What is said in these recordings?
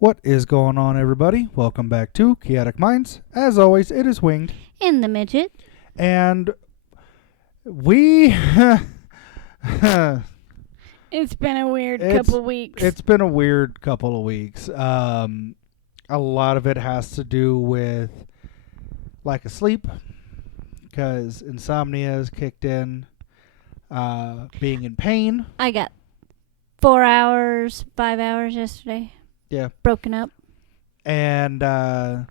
What is going on, everybody? Welcome back to Chaotic Minds. As always, it is Winged. And the midget. And we... It's been a weird couple weeks. It's been a weird couple of weeks. A lot of it has to do with lack of sleep, because insomnia has kicked in, being in pain. I got 4 hours, 5 hours yesterday. Yeah. Broken up. And, I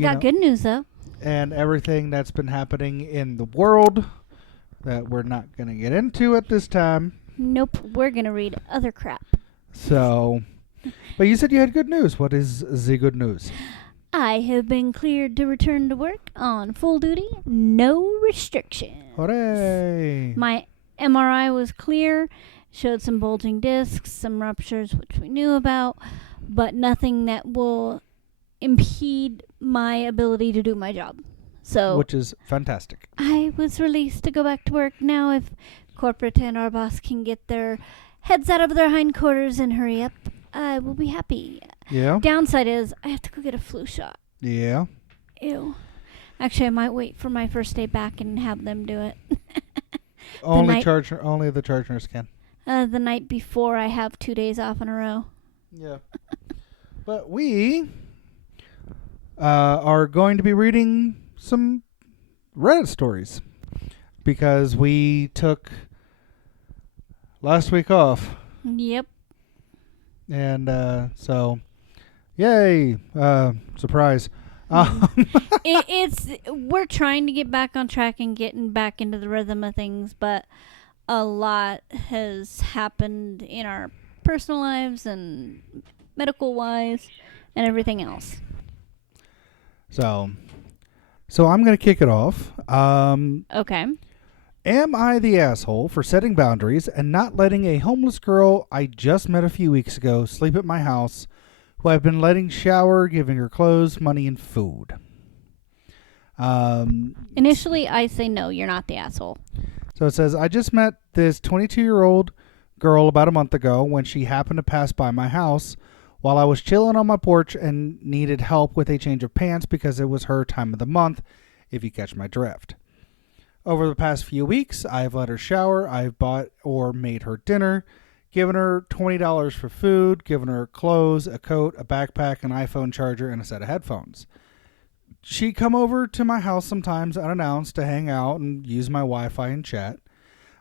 got good news, though. And everything that's been happening in the world that we're not going to get into at this time. Nope, we're going to read other crap. So, but you said you had good news. What is the good news? I have been cleared to return to work on full duty, no restrictions. Hooray! My MRI was clear, showed some bulging discs, some ruptures, which we knew about, but nothing that will impede my ability to do my job. So, which is fantastic. I was released to go back to work. Now if corporate and our boss can get their heads out of their hindquarters and hurry up, I will be happy. Yeah. Downside is I have to go get a flu shot. Yeah. Ew. Actually, I might wait for my first day back and have them do it. Only the charge nurse can. The night before I have 2 days off in a row. Yeah. But we are going to be reading some Reddit stories because we took last week off. Yep. And so, yay! Surprise. We're trying to get back on track and getting back into the rhythm of things, but a lot has happened in our personal lives and medical wise and everything else. So I'm going to kick it off. Okay. Am I the asshole for setting boundaries and not letting a homeless girl I just met a few weeks ago sleep at my house, who I've been letting shower, giving her clothes, money, and food? Initially, I say no, you're not the asshole. So it says, I just met this 22-year-old girl about a month ago when she happened to pass by my house while I was chilling on my porch and needed help with a change of pants because it was her time of the month, if you catch my drift. Over the past few weeks, I've let her shower, I've bought or made her dinner, given her $20 for food, given her clothes, a coat, a backpack, an iPhone charger, and a set of headphones. She'd come over to my house sometimes unannounced to hang out and use my Wi-Fi and chat.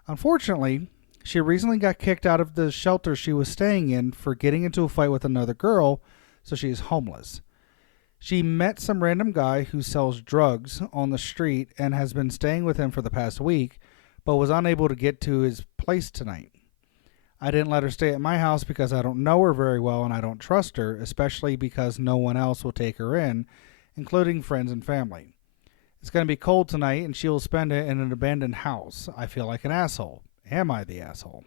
Unfortunately, she recently got kicked out of the shelter she was staying in for getting into a fight with another girl, so she is homeless. She met some random guy who sells drugs on the street and has been staying with him for the past week, but was unable to get to his place tonight. I didn't let her stay at my house because I don't know her very well and I don't trust her, especially because no one else will take her in, including friends and family. It's going to be cold tonight and she'll spend it in an abandoned house. I feel like an asshole. Am I the asshole?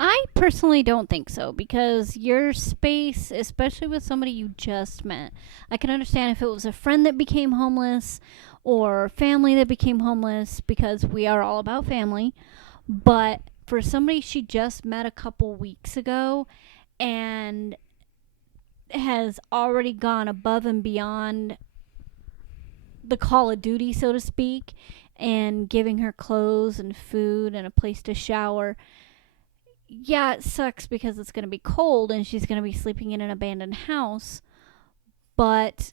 I personally don't think so, because your space, especially with somebody you just met, I can understand if it was a friend that became homeless or family that became homeless, because we are all about family. But for somebody she just met a couple weeks ago and has already gone above and beyond the call of duty, so to speak, and giving her clothes and food and a place to shower. Yeah, it sucks because it's going to be cold and she's going to be sleeping in an abandoned house, but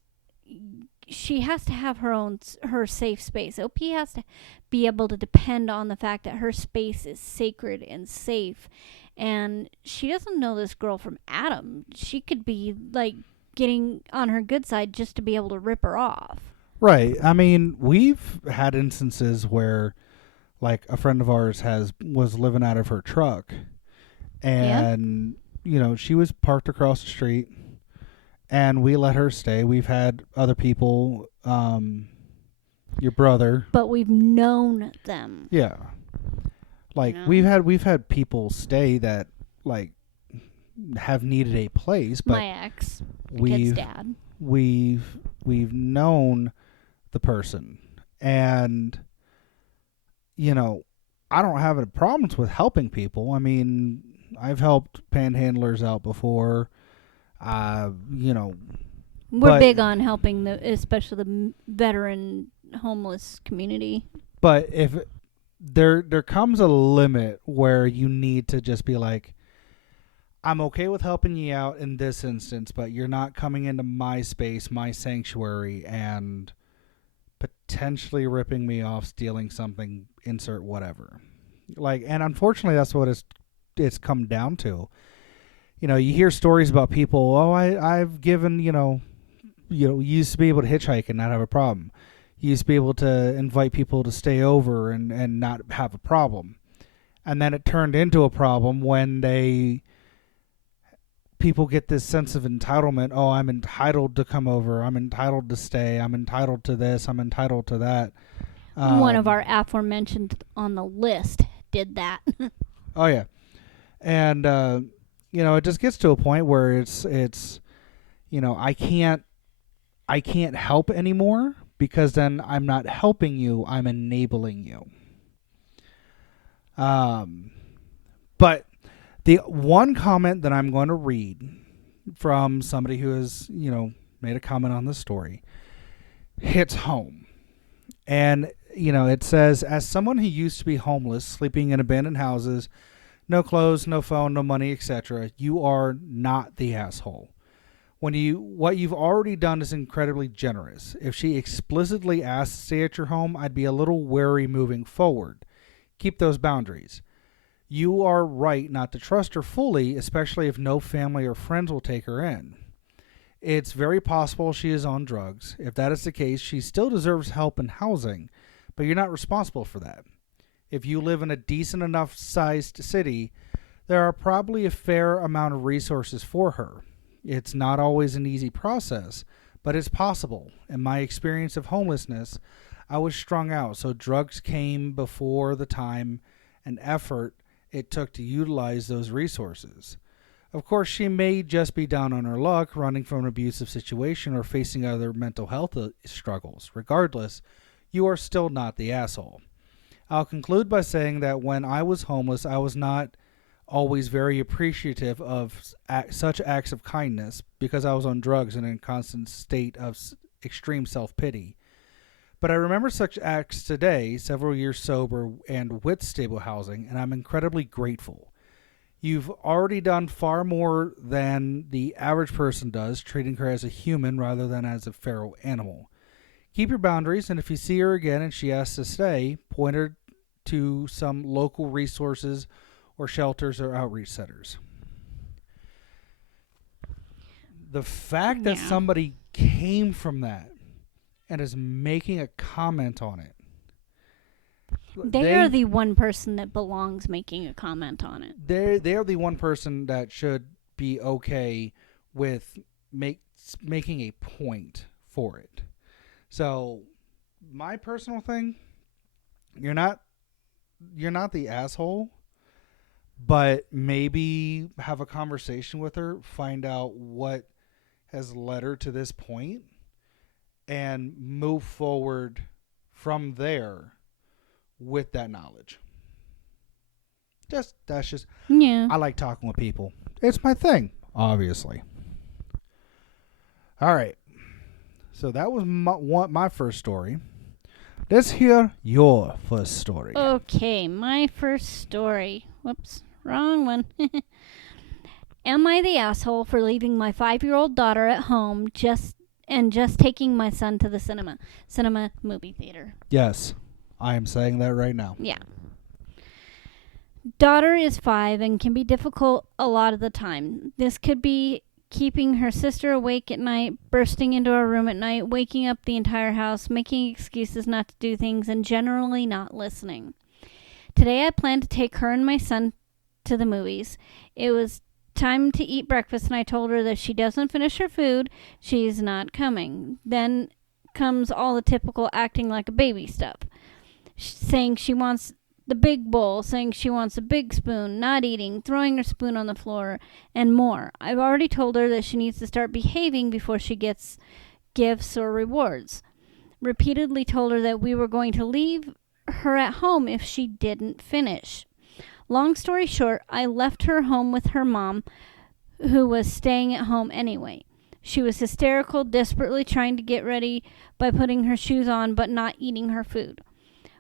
she has to have her safe space. OP has to be able to depend on the fact that her space is sacred and safe, and she doesn't know this girl from Adam. She could be like getting on her good side just to be able to rip her off. Right. I mean, we've had instances where, like, a friend of ours was living out of her truck. And, you know, she was parked across the street and we let her stay. We've had other people, your brother. But we've known them. Yeah. Like, you know? we've had people stay that, like, have needed a place. But my ex, kid's dad. We've known the person. And, you know, I don't have any problems with helping people. I mean, I've helped panhandlers out before. You know, We're but big on helping especially the veteran homeless community. but if there comes a limit where you need to just be like, I'm okay with helping you out in this instance, but you're not coming into my space, my sanctuary, and potentially ripping me off, stealing something, insert whatever. Like, and unfortunately, that's what it's come down to. You know, you hear stories about people. Oh, I've given you used to be able to hitchhike and not have a problem. You used to be able to invite people to stay over and not have a problem. And then it turned into a problem when people get this sense of entitlement. Oh, I'm entitled to come over. I'm entitled to stay. I'm entitled to this. I'm entitled to that. One of our aforementioned on the list did that. Oh yeah, and it just gets to a point where it's I can't help anymore because then I'm not helping you. I'm enabling you. But the one comment that I'm going to read from somebody who has, made a comment on this story hits home. And, it says, as someone who used to be homeless, sleeping in abandoned houses, no clothes, no phone, no money, etc., you are not the asshole. What you've already done is incredibly generous. If she explicitly asked to stay at your home, I'd be a little wary moving forward. Keep those boundaries. You are right not to trust her fully, especially if no family or friends will take her in. It's very possible she is on drugs. If that is the case, she still deserves help and housing, but you're not responsible for that. If you live in a decent enough sized city, there are probably a fair amount of resources for her. It's not always an easy process, but it's possible. In my experience of homelessness, I was strung out, so drugs came before the time and effort it took to utilize those resources. Of course, she may just be down on her luck, running from an abusive situation, or facing other mental health struggles. Regardless, you are still not the asshole. I'll conclude by saying that when I was homeless, I was not always very appreciative of such acts of kindness because I was on drugs and in a constant state of extreme self-pity. But I remember such acts today, several years sober and with stable housing, and I'm incredibly grateful. You've already done far more than the average person does, treating her as a human rather than as a feral animal. Keep your boundaries, and if you see her again and she asks to stay, point her to some local resources or shelters or outreach centers. The fact that somebody came from that and is making a comment on it. They are the one person that belongs making a comment on it. They are the one person that should be okay with making a point for it. So, my personal thing, you're not the asshole, but maybe have a conversation with her, find out what has led her to this point, and move forward from there with that knowledge. That's just Yeah. I like talking with people. It's my thing, obviously. All right. So that was my first story. Let's hear your first story. Okay, my first story. Whoops, wrong one. Am I the asshole for leaving my 5-year-old daughter at home just taking my son to the cinema movie theater? Yes, I am saying that right now. Yeah. Daughter is 5 and can be difficult a lot of the time. This could be keeping her sister awake at night, bursting into our room at night, waking up the entire house, making excuses not to do things, and generally not listening. Today I planned to take her and my son to the movies. It was time to eat breakfast, and I told her that if she doesn't finish her food, she's not coming. Then comes all the typical acting like a baby stuff. Saying she wants the big bowl, saying she wants a big spoon, not eating, throwing her spoon on the floor, and more. I've already told her that she needs to start behaving before she gets gifts or rewards. Repeatedly told her that we were going to leave her at home if she didn't finish. Long story short, I left her home with her mom, who was staying at home anyway. She was hysterical, desperately trying to get ready by putting her shoes on but not eating her food.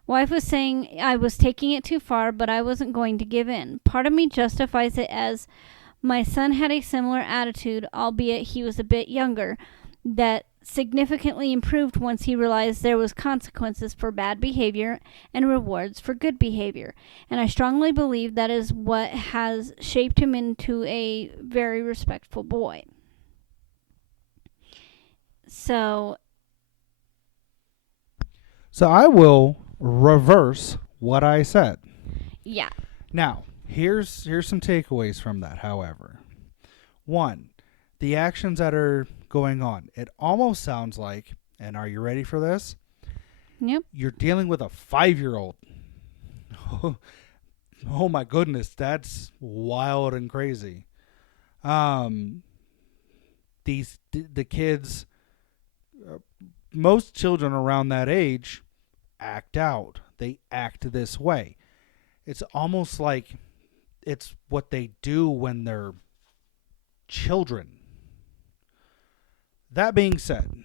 Wife was saying I was taking it too far, but I wasn't going to give in. Part of me justifies it as my son had a similar attitude, albeit he was a bit younger, that significantly improved once he realized there was consequences for bad behavior and rewards for good behavior. And I strongly believe that is what has shaped him into a very respectful boy. So I will reverse what I said. yeah. Now, here's some takeaways from that, however. One, the actions that are going on. It almost sounds like, and are you ready for this? Yep. You're dealing with a 5-year-old. Oh my goodness, that's wild and crazy. The kids, most children around that age act out. They act this way. It's almost like it's what they do when they're children. That being said,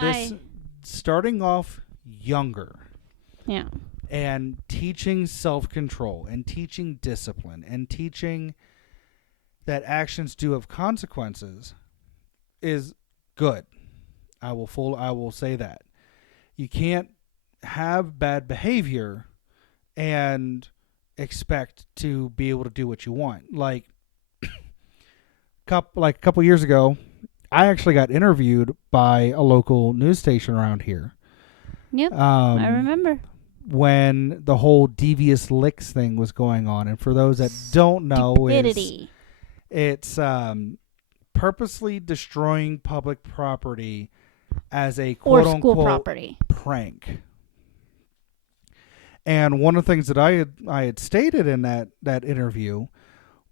this starting off younger Yeah. and teaching self-control and teaching discipline and teaching that actions do have consequences is good. I will say that. You can't have bad behavior and expect to be able to do what you want. Like a couple years ago, I actually got interviewed by a local news station around here. Yep. I remember when the whole devious licks thing was going on. And for those that don't know, it's purposely destroying public property as a quote or school unquote property prank. And one of the things that I had stated in that interview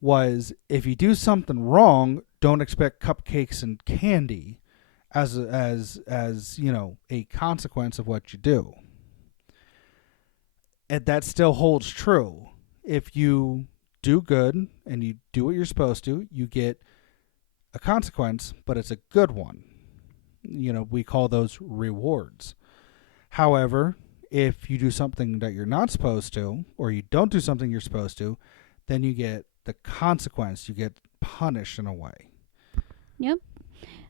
was, if you do something wrong, don't expect cupcakes and candy as you know, a consequence of what you do. And that still holds true. If you do good and you do what you're supposed to, you get a consequence, but it's a good one. You know, we call those rewards. However, if you do something that you're not supposed to, or you don't do something you're supposed to, then you get the consequence. You get punished in a way. Yep.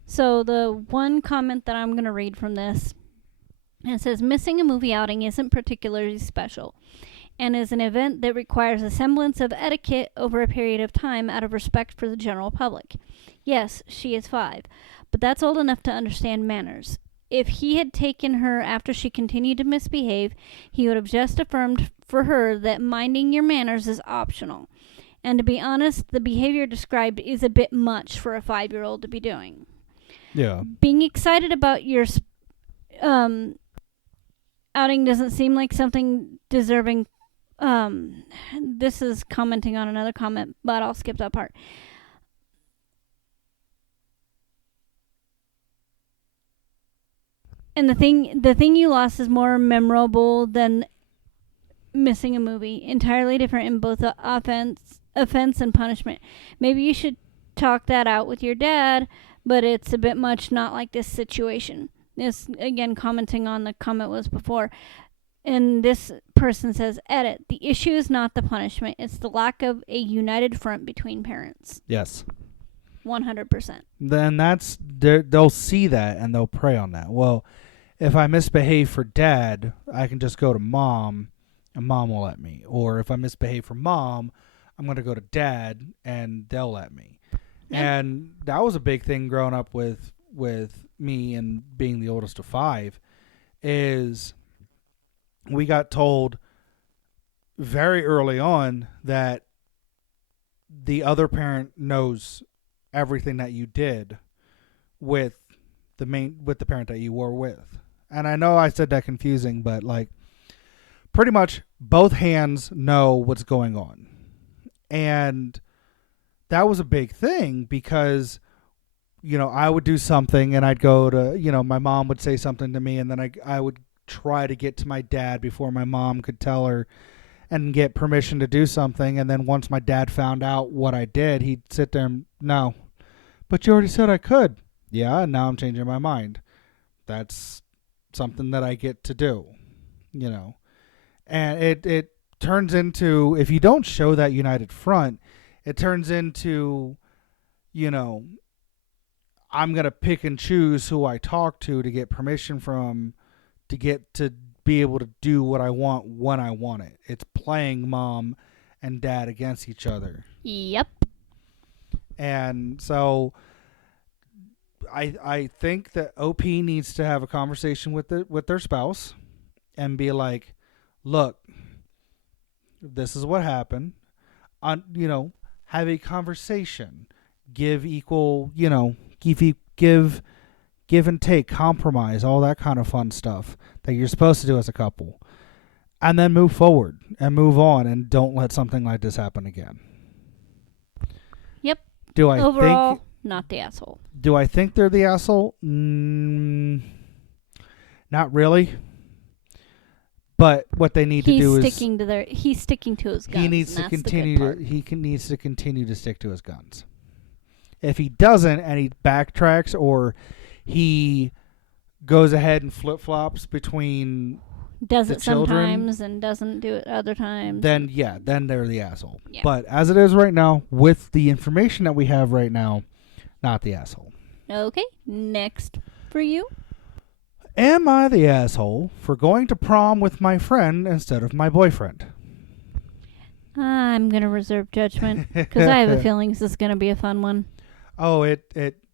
So the one comment that I'm going to read from this, it says, missing a movie outing isn't particularly special and is an event that requires a semblance of etiquette over a period of time out of respect for the general public. Yes, she is 5, but that's old enough to understand manners. If he had taken her after she continued to misbehave, he would have just affirmed for her that minding your manners is optional. And to be honest, the behavior described is a bit much for a 5-year-old to be doing. Yeah. Being excited about your outing doesn't seem like something deserving. This is commenting on another comment, but I'll skip that part. And the thing you lost is more memorable than missing a movie. Entirely different in both the offense and punishment. Maybe you should talk that out with your dad, but it's a bit much not like this situation. This, again, commenting on the comment was before. And this person says, edit, the issue is not the punishment. It's the lack of a united front between parents. Yes. 100%. Then they'll see that and they'll prey on that. Well, if I misbehave for dad, I can just go to mom and mom will let me. Or if I misbehave for mom, I'm going to go to dad and they'll let me. Yeah. And that was a big thing growing up with me and being the oldest of 5, is we got told very early on that the other parent knows everything that you did with the parent that you were with. And I know I said that confusing, but like pretty much both hands know what's going on. And that was a big thing because, you know, I would do something and I'd go to, you know, my mom would say something to me and then I would try to get to my dad before my mom could tell her. and get permission to do something. And then once my dad found out what I did, he'd sit there and, no, but you already said I could. Yeah, and now I'm changing my mind. That's something that I get to do, you know. And it turns into, if you don't show that united front, it turns into, you know, I'm going to pick and choose who I talk to get permission from, to get to be able to do what I want when I want it. It's playing mom and dad against each other. Yep. And so I think that OP needs to have a conversation with their spouse and be like, look, this is what happened. Have a conversation, give equal, give and take, compromise, all that kind of fun stuff that you're supposed to do as a couple, and then move forward and move on, and don't let something like this happen again. Yep. Overall, not the asshole. Do I think they're the asshole? Not really. But what they need to do is he's sticking to his guns. He needs to continue to stick to his guns. If he doesn't, and he backtracks, or he goes ahead and flip-flops between does it children, sometimes and doesn't do it other times, then they're the asshole. Yeah. But as it is right now, with the information that we have right now, not the asshole. Okay, next for you. Am I the asshole for going to prom with my friend instead of my boyfriend? I'm going to reserve judgment because I have a feeling this is going to be a fun one. Oh,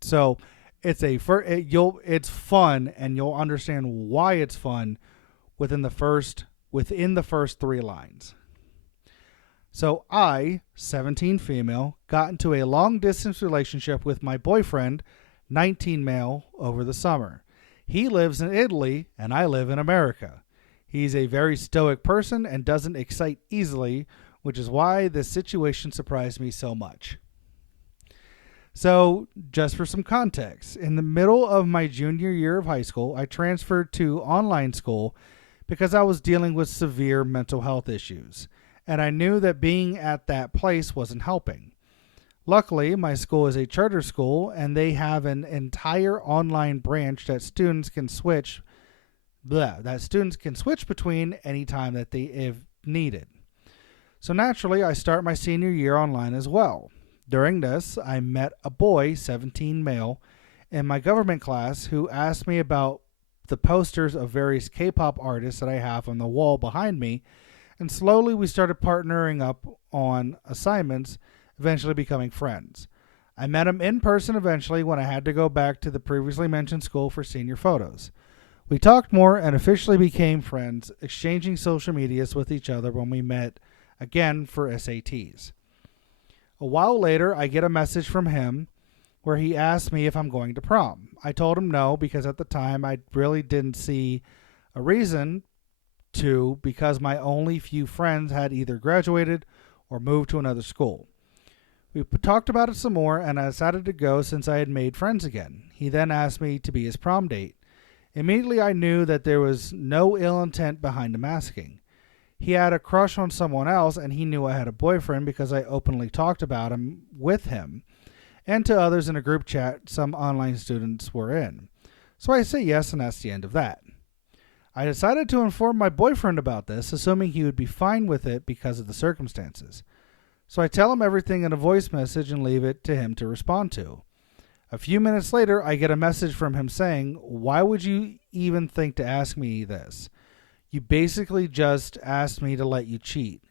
so it's fun, and you'll understand why it's fun within the first 3 lines. So I, 17 female, got into a long distance relationship with my boyfriend, 19 male, over the summer. He lives in Italy, and I live in America. He's a very stoic person and doesn't excite easily, which is why this situation surprised me so much. So, just for some context, in the middle of my junior year of high school, I transferred to online school because I was dealing with severe mental health issues, and I knew that being at that place wasn't helping. Luckily, my school is a charter school, and they have an entire online branch that students can switch between anytime that they if needed. So naturally, I start my senior year online as well. During this, I met a boy, 17 male, in my government class who asked me about the posters of various K-pop artists that I have on the wall behind me, and slowly we started partnering up on assignments, eventually becoming friends. I met him in person eventually when I had to go back to the previously mentioned school for senior photos. We talked more and officially became friends, exchanging social medias with each other when we met again for SATs. A while later, I get a message from him where he asked me if I'm going to prom. I told him no, because at the time I really didn't see a reason to, because my only few friends had either graduated or moved to another school. We talked about it some more, and I decided to go since I had made friends again. He then asked me to be his prom date. Immediately I knew that there was no ill intent behind him asking. He had a crush on someone else, and he knew I had a boyfriend because I openly talked about him with him and to others in a group chat some online students were in. So I say yes, and that's the end of that. I decided to inform my boyfriend about this, assuming he would be fine with it because of the circumstances. So I tell him everything in a voice message and leave it to him to respond to. A few minutes later, I get a message from him saying, "Why would you even think to ask me this? You basically just asked me to let you cheat."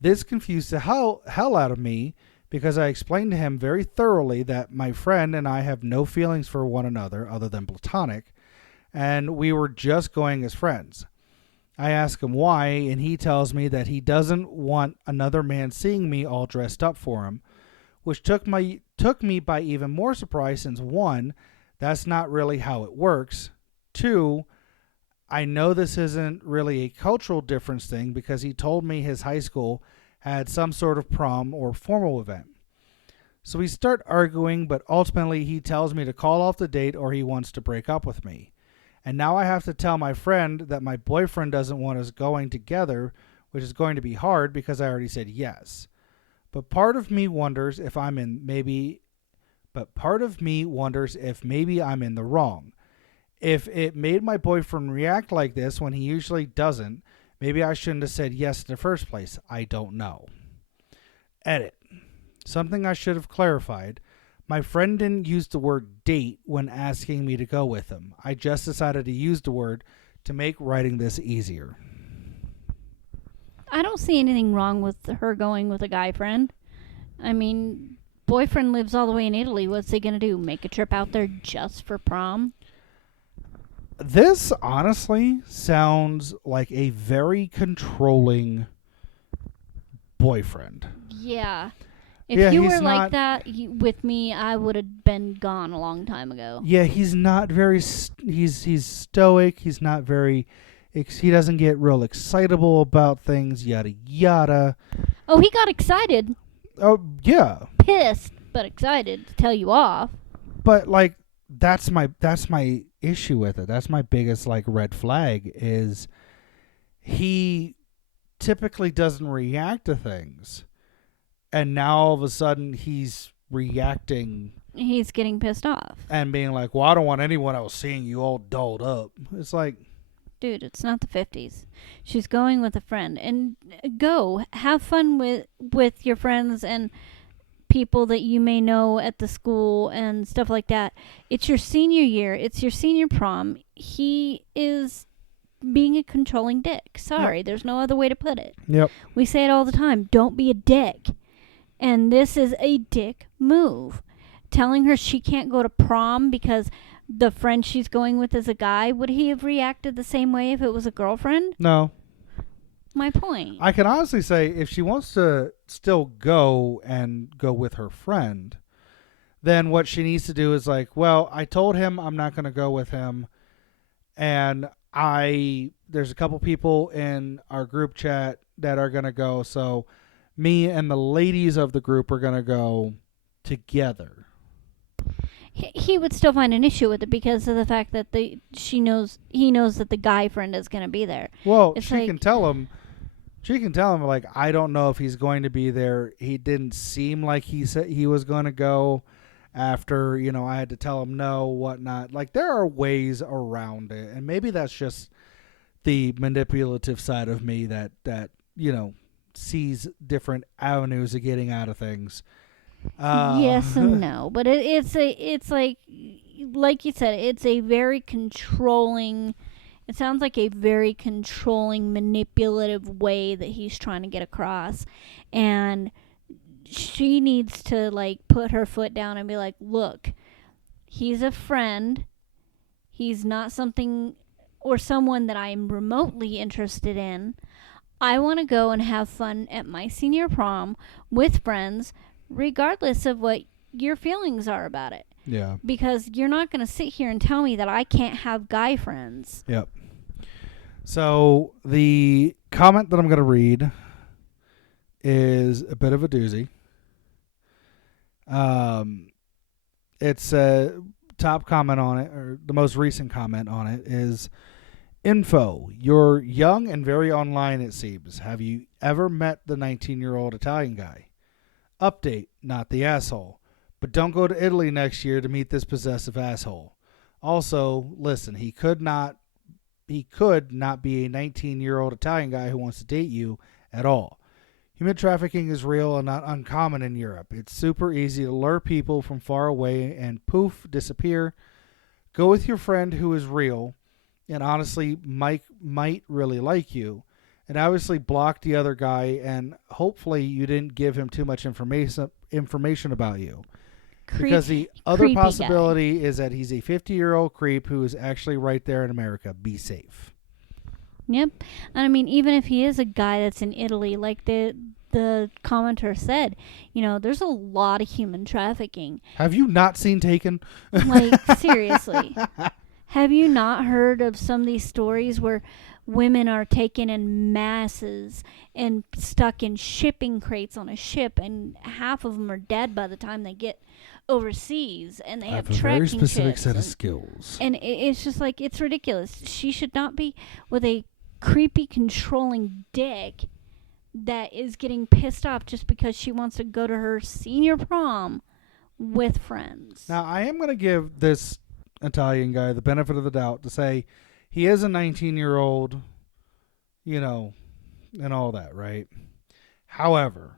This confused the hell out of me because I explained to him very thoroughly that my friend and I have no feelings for one another other than platonic, and we were just going as friends. I ask him why, and he tells me that he doesn't want another man seeing me all dressed up for him, which took me by even more surprise since 1, that's not really how it works. 2, I know this isn't really a cultural difference thing because he told me his high school had some sort of prom or formal event. So we start arguing, but ultimately he tells me to call off the date or he wants to break up with me. And now I have to tell my friend that my boyfriend doesn't want us going together which is going to be hard because I already said yes. But part of me wonders if maybe I'm in the wrong. If it made my boyfriend react like this when he usually doesn't, maybe I shouldn't have said yes in the first place. I don't know. Edit. Something I should have clarified. My friend didn't use the word date when asking me to go with him. I just decided to use the word to make writing this easier. I don't see anything wrong with her going with a guy friend. I mean, boyfriend lives all the way in Italy. What's he going to do? Make a trip out there just for prom? This honestly sounds like a very controlling boyfriend. Yeah. If you were like that with me, I would have been gone a long time ago. Yeah, he's not very. He's stoic. He's not very. He doesn't get real excitable about things. Yada yada. Oh, he got excited. Oh yeah. Pissed, but excited to tell you off. But like, that's my issue with it. That's my biggest like red flag is he typically doesn't react to things. And now all of a sudden he's reacting. He's getting pissed off. And being like, well, I don't want anyone else seeing you all dolled up. It's like, dude, it's not the 50s. She's going with a friend. And go. Have fun with your friends and people that you may know at the school and stuff like that. It's your senior year. It's your senior prom. He is being a controlling dick. Sorry, There's no other way to put it. Yep. We say it all the time. Don't be a dick. And this is a dick move. Telling her she can't go to prom because the friend she's going with is a guy. Would he have reacted the same way if it was a girlfriend? No. My point. I can honestly say if she wants to still go and go with her friend, then what she needs to do is like, well, I told him I'm not going to go with him. And there's a couple people in our group chat that are going to go. So me and the ladies of the group are going to go together. He would still find an issue with it because of the fact that he knows that the guy friend is going to be there. Well, she can tell him like, I don't know if he's going to be there. He didn't seem like he said he was going to go after, I had to tell him no, whatnot. Like, there are ways around it. And maybe that's just the manipulative side of me that sees different avenues of getting out of things. Yes and no, but it's like you said, it's a very controlling. It sounds like a very controlling, manipulative way that he's trying to get across, and she needs to like put her foot down and be like, "Look, he's a friend. He's not something or someone that I am remotely interested in. I want to go and have fun at my senior prom with friends." Regardless of what your feelings are about it. Yeah. Because you're not going to sit here and tell me that I can't have guy friends. Yep. So the comment that I'm going to read is a bit of a doozy. It's a top comment on it, or the most recent comment on it is, info, you're young and very online it seems. Have you ever met the 19-year-old Italian guy? Update, not the asshole. But don't go to Italy next year to meet this possessive asshole. Also, listen, he could not be a 19-year-old Italian guy who wants to date you at all. Human trafficking is real and not uncommon in Europe. It's super easy to lure people from far away and poof, disappear. Go with your friend who is real and honestly might really like you. And obviously block the other guy, and hopefully you didn't give him too much information about you. Because the other possibility is that he's a 50-year-old creep who is actually right there in America. Be safe. Yep. And I mean, even if he is a guy that's in Italy, like the commenter said, there's a lot of human trafficking. Have you not seen Taken? Like, seriously. Have you not heard of some of these stories where women are taken in masses and stuck in shipping crates on a ship, and half of them are dead by the time they get overseas, and they have tracking a very specific chips set of skills. And it's just like, it's ridiculous. She should not be with a creepy, controlling dick that is getting pissed off just because she wants to go to her senior prom with friends. Now, I am going to give this Italian guy the benefit of the doubt to say he is a 19-year-old, you know, and all that, right? However,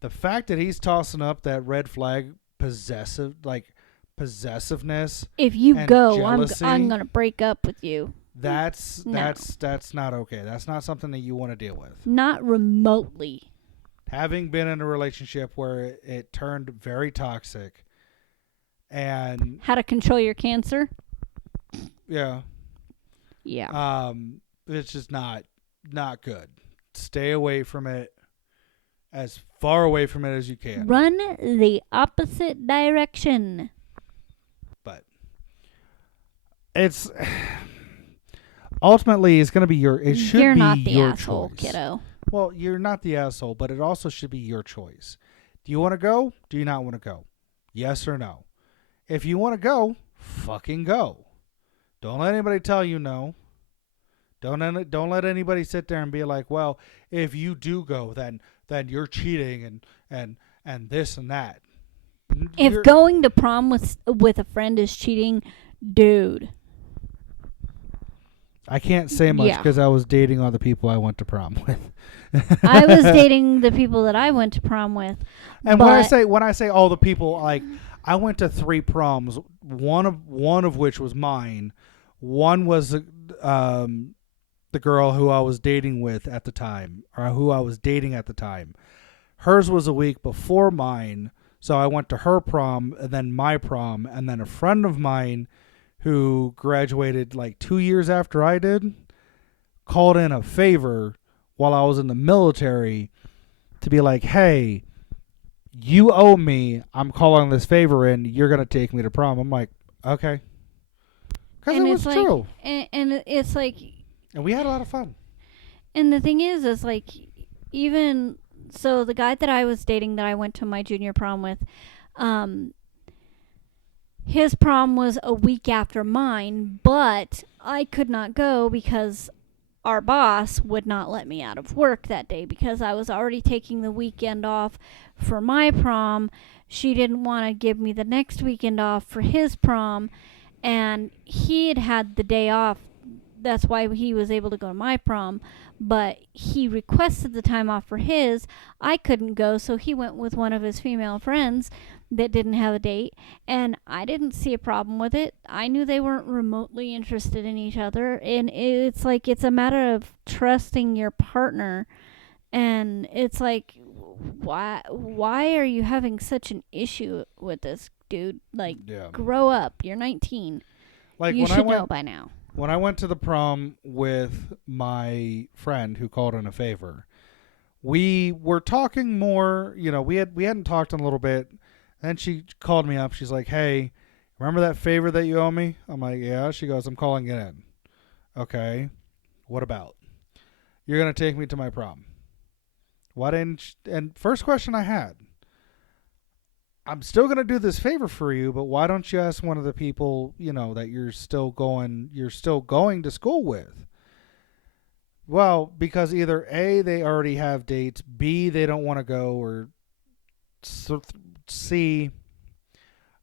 the fact that he's tossing up that red flag possessiveness, If you and go, jealousy, I'm going to break up with you. that's No. that's not okay. That's not something that you want to deal with. Not remotely. Having been in a relationship where it turned very toxic, and How to control your cancer? yeah, Yeah. it's just not good. Stay away from it, as far away from it as you can. Run the opposite direction. But it's ultimately it's going to be it should You're be not the your asshole, choice. kiddo. Well, you're not the asshole, but it also should be your choice. Do you want to go? Do you not want to go? Yes or no? If you want to go, fucking go. Don't let anybody tell you no. Don't let anybody sit there and be like, well, if you do go, then you're cheating and this and that. If going to prom with a friend is cheating, dude. I can't say much Yeah. because I was dating all the people I went to prom with. I was dating the people that I went to prom with. And but when I say all the people, like I went to 3 proms, one of which was mine. One was the girl who I was dating with at the time, or who I was dating at the time. Hers was a week before mine, so I went to her prom and then my prom, and then a friend of mine who graduated like 2 years after I did called in a favor while I was in the military to be like, hey, you owe me. I'm calling this favor in. You're going to take me to prom. I'm like, okay. Because it was true. And it's like, And we had a lot of fun. and the thing is like, even so, the guy that I was dating that I went to my junior prom with, his prom was a week after mine, but I could not go because our boss would not let me out of work that day because I was already taking the weekend off for my prom. She didn't want to give me the next weekend off for his prom, and he had the day off. That's why he was able to go to my prom, but he requested the time off for his. I couldn't go, so he went with one of his female friends that didn't have a date, and I didn't see a problem with it. I knew they weren't remotely interested in each other, and it's like, it's a matter of trusting your partner, and it's like, why are you having such an issue with this, dude? Like, grow up. You're 19. Like you should know by now. When I went to the prom with my friend who called in a favor, we were talking more. You know, we hadn't talked in a little bit. Then she called me up. She's like, "Hey, remember that favor that you owe me?" I'm like, "Yeah." She goes, "I'm calling it in." Okay, what about? You're gonna take me to my prom. Why didn't? And first question I had, I'm still going to do this favor for you, but why don't you ask one of the people, you know, that you're still going to school with? Well, because either A, they already have dates, B, they don't want to go, or C,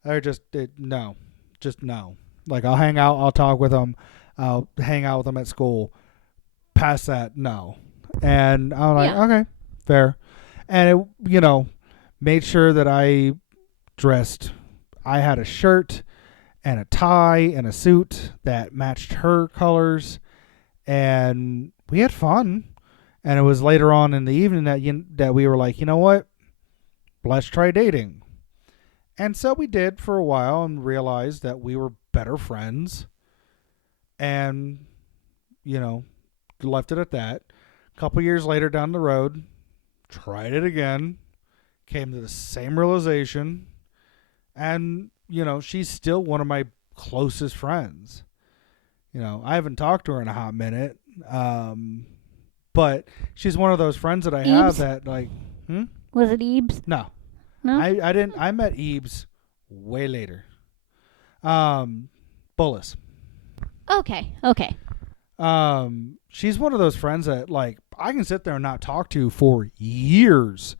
they're just no. Like, I'll hang out, I'll talk with them, I'll hang out with them at school. Past that, no. And I'm like, okay, fair. And it, made sure that I dressed. I had a shirt and a tie and a suit that matched her colors, and we had fun. And it was later on in the evening that we were like, you know what? Let's try dating. And so we did for a while and realized that we were better friends, and left it at that. A couple years later down the road, tried it again, came to the same realization. And, she's still one of my closest friends. I haven't talked to her in a hot minute. But she's one of those friends that I have that, like, Was it Ebes? No. No? I didn't. I met Ebes way later. Bullis. Okay. She's one of those friends that, like, I can sit there and not talk to for years.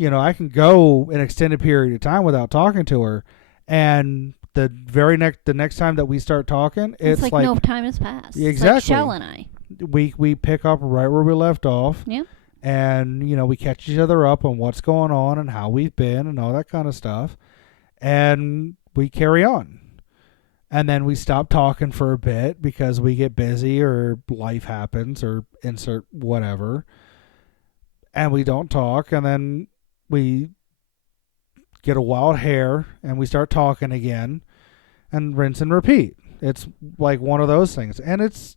I can go an extended period of time without talking to her, and the next time that we start talking, It's it's like no time has passed. Exactly. It's like Shell and I. We pick up right where we left off. Yeah. And we catch each other up on what's going on and how we've been and all that kind of stuff, and we carry on. And then we stop talking for a bit because we get busy or life happens or insert whatever. And we don't talk. And then we get a wild hair and we start talking again and rinse and repeat. It's like one of those things. And it's,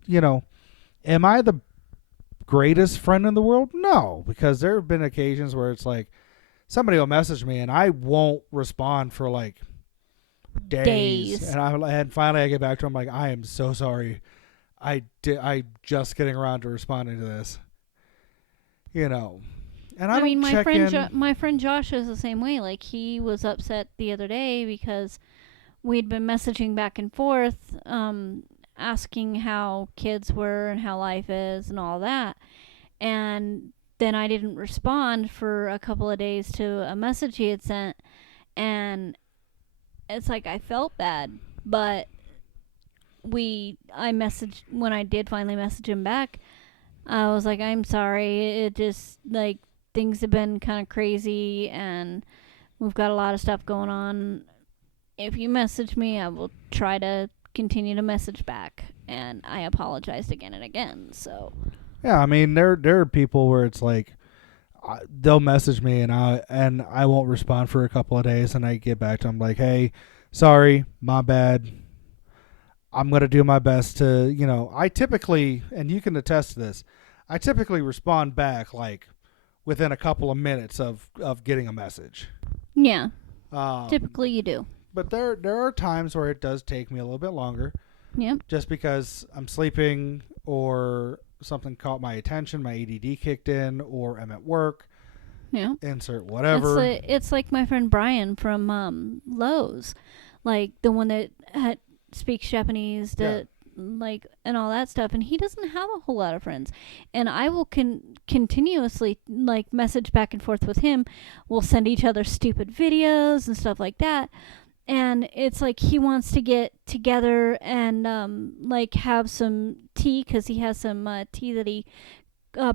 am I the greatest friend in the world? No, because there have been occasions where it's like somebody will message me and I won't respond for like days. And finally I get back to them like, I am so sorry. I just getting around to responding to this. And I mean, my friend Josh is the same way. Like, he was upset the other day because we'd been messaging back and forth, asking how kids were and how life is and all that. And then I didn't respond for a couple of days to a message he had sent. And it's like I felt bad, but I messaged, when I did finally message him back, I was like, I'm sorry. It just, like, things have been kind of crazy and we've got a lot of stuff going on. If you message me, I will try to continue to message back. And I apologized again and again. So yeah, I mean, there are people where it's like they'll message me and I won't respond for a couple of days, and I get back to them like, hey, sorry, my bad. I'm gonna do my best to, I typically, and you can attest to this, I typically respond back like within a couple of minutes of getting a message. Yeah, typically you do. But there are times where it does take me a little bit longer. Yep. Just because I'm sleeping or something caught my attention, my ADD kicked in, or I'm at work. Yeah. Insert whatever. It's like my friend Brian from Lowe's, like the one that speaks Japanese, like, and all that stuff, and he doesn't have a whole lot of friends. And I will continuously like message back and forth with him. We'll send each other stupid videos and stuff like that. And it's like he wants to get together and like have some tea, because he has some tea that he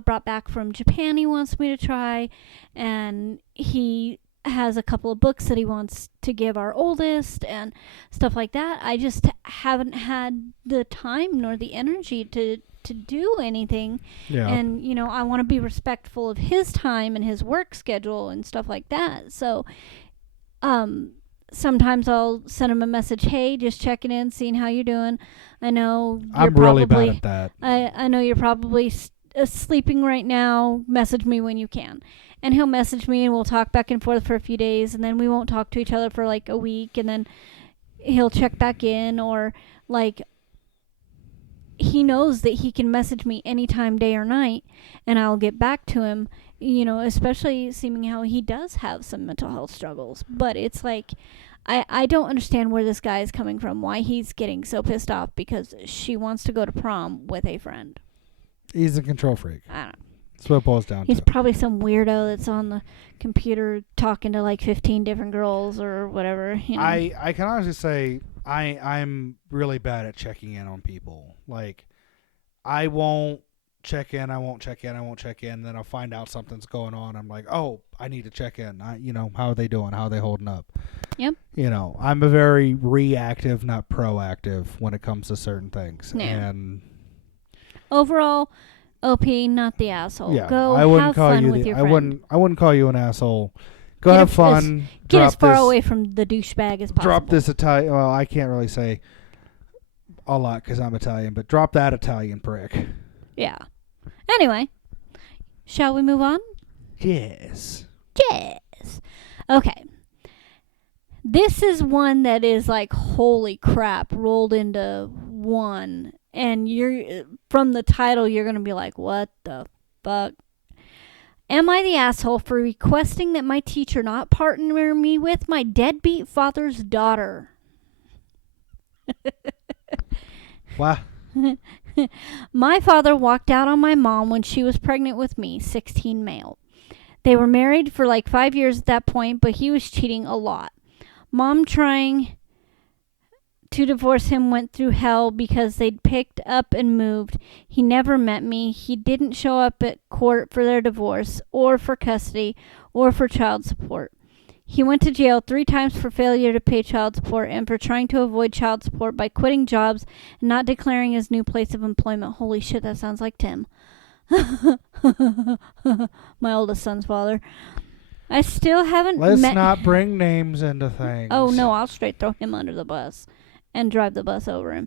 brought back from Japan he wants me to try. And he has a couple of books that he wants to give our oldest and stuff like that. I just haven't had the time nor the energy to do anything. Yeah. And, I want to be respectful of his time and his work schedule and stuff like that. So, sometimes I'll send him a message, hey, just checking in, seeing how you're doing. I know I'm really bad at that. I know you're probably sleeping right now. Message me when you can. And he'll message me and we'll talk back and forth for a few days, and then we won't talk to each other for like a week, and then he'll check back in, or like he knows that he can message me anytime, day or night, and I'll get back to him, especially seeming how he does have some mental health struggles. But it's like, I don't understand where this guy is coming from, why he's getting so pissed off because she wants to go to prom with a friend. He's a control freak. I don't know. That's what it boils down to. He's probably some weirdo that's on the computer talking to like 15 different girls or whatever. I can honestly say I'm really bad at checking in on people. Like, I won't check in, then I'll find out something's going on. I'm like, oh, I need to check in. How are they doing? How are they holding up? Yep. I'm a very reactive, not proactive when it comes to certain things. Yeah. And overall, OP, not the asshole. Yeah, go I wouldn't have call fun you with the, your I friend. wouldn't call you an asshole. Go have fun. Get as far away from the douchebag as possible. Drop this Italian. Well, I can't really say a lot because I'm Italian, but drop that Italian prick. Yeah. Anyway, shall we move on? Yes. Yes. Okay. This is one that is like, holy crap, rolled into one. And you're, from the title, you're going to be like, what the fuck? Am I the asshole for requesting that my teacher not partner me with my deadbeat father's daughter? Wow. My father walked out on my mom when she was pregnant with me, 16 male. They were married for like 5 years at that point, but he was cheating a lot. Mom trying to divorce him went through hell because they'd picked up and moved. He never met me. He didn't show up at court for their divorce, or for custody, or for child support. He went to jail 3 times for failure to pay child support and for trying to avoid child support by quitting jobs and not declaring his new place of employment. Holy shit, that sounds like Tim. My oldest son's father. I still haven't Let's met... not bring names into things. Oh, no, I'll straight throw him under the bus and drive the bus over him.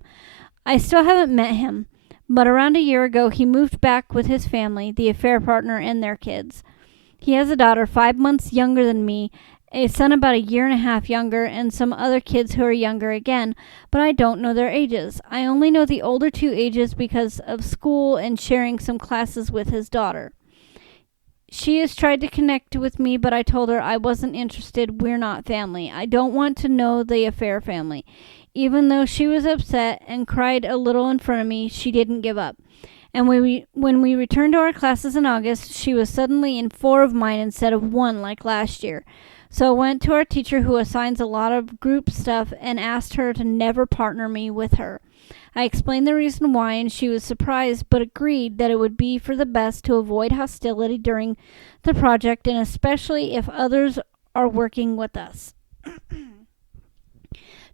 I still haven't met him, but around a year ago, he moved back with his family, the affair partner, and their kids. He has a daughter 5 months younger than me, a son about a year and a half younger, and some other kids who are younger again, but I don't know their ages. I only know the older 2 ages because of school and sharing some classes with his daughter. She has tried to connect with me, but I told her I wasn't interested. We're not family. I don't want to know the affair family. Even though she was upset and cried a little in front of me, she didn't give up. And when we returned to our classes in August, she was suddenly in 4 of mine instead of 1 like last year. So I went to our teacher, who assigns a lot of group stuff, and asked her to never partner me with her. I explained the reason why, and she was surprised but agreed that it would be for the best to avoid hostility during the project, and especially if others are working with us.